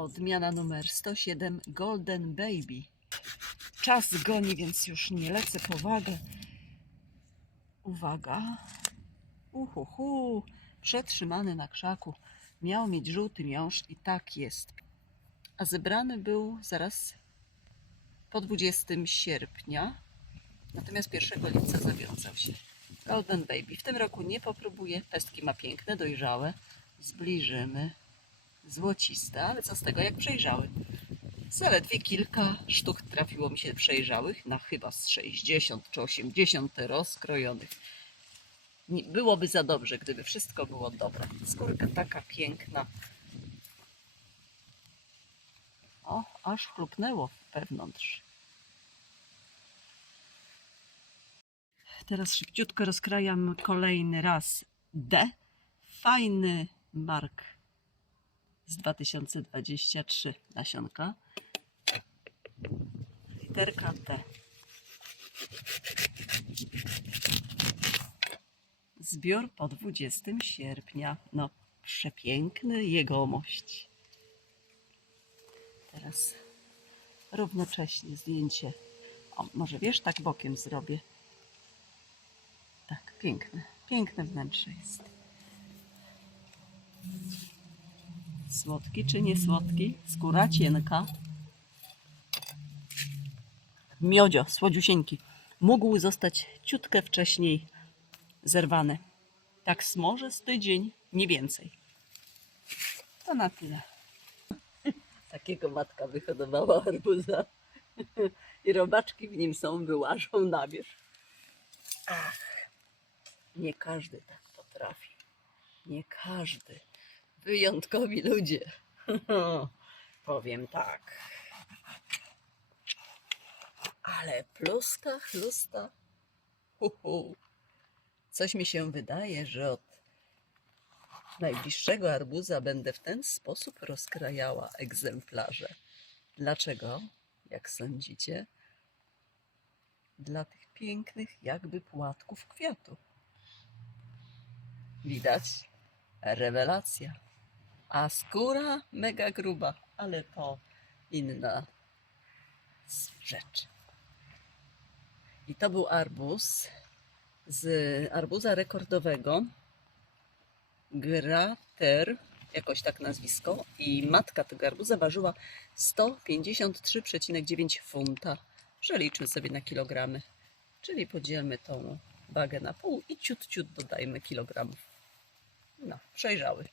Odmiana numer 107 Golden Baby. Czas goni, więc już nie lecę po wagę. Uwaga. Uhuhu. Przetrzymany na krzaku. Miał mieć żółty miąższ i tak jest. A zebrany był zaraz po 20 sierpnia. Natomiast 1 lipca zawiązał się. Golden Baby. W tym roku nie popróbuję. Pestki ma piękne, dojrzałe. Zbliżymy. Złociste, ale co z tego, jak przejrzały. Zaledwie kilka sztuk trafiło mi się przejrzałych, na chyba z 60 czy 80 rozkrojonych. Byłoby za dobrze, gdyby wszystko było dobre. Skórka taka piękna. O, aż chlupnęło wewnątrz. Teraz szybciutko rozkrajam kolejny raz D. Fajny mark z 2023 nasionka. Literka D. Zbiór po 20 sierpnia. No, przepiękny jegomość. Teraz równocześnie zdjęcie. O, może wiesz, tak bokiem zrobię. Tak, piękne. Piękne wnętrze jest. Słodki czy nie słodki? Skóra cienka. Miodzio, słodziusieńki. Mógł zostać ciutkę wcześniej zerwany. Tak może z tydzień, nie więcej. To na tyle. Takiego matka wyhodowała arbuza. I robaczki w nim są, wyłażą na wierzch. Ach, nie każdy tak potrafi. Nie każdy. Wyjątkowi ludzie. Powiem tak. Ale pluska, chlusta. Hu, hu. Coś mi się wydaje, że od najbliższego arbuza będę w ten sposób rozkrajała egzemplarze. Dlaczego? Jak sądzicie? Dla tych pięknych jakby płatków kwiatu. Widać? Rewelacja. A skóra mega gruba, ale to inna rzecz. I to był arbuz z arbuza rekordowego Grater, jakoś tak nazwisko. I matka tego arbuza ważyła 153,9 funta. Przeliczmy sobie na kilogramy. Czyli podzielmy tą wagę na pół i ciut, ciut dodajmy kilogramów. No, przejrzały.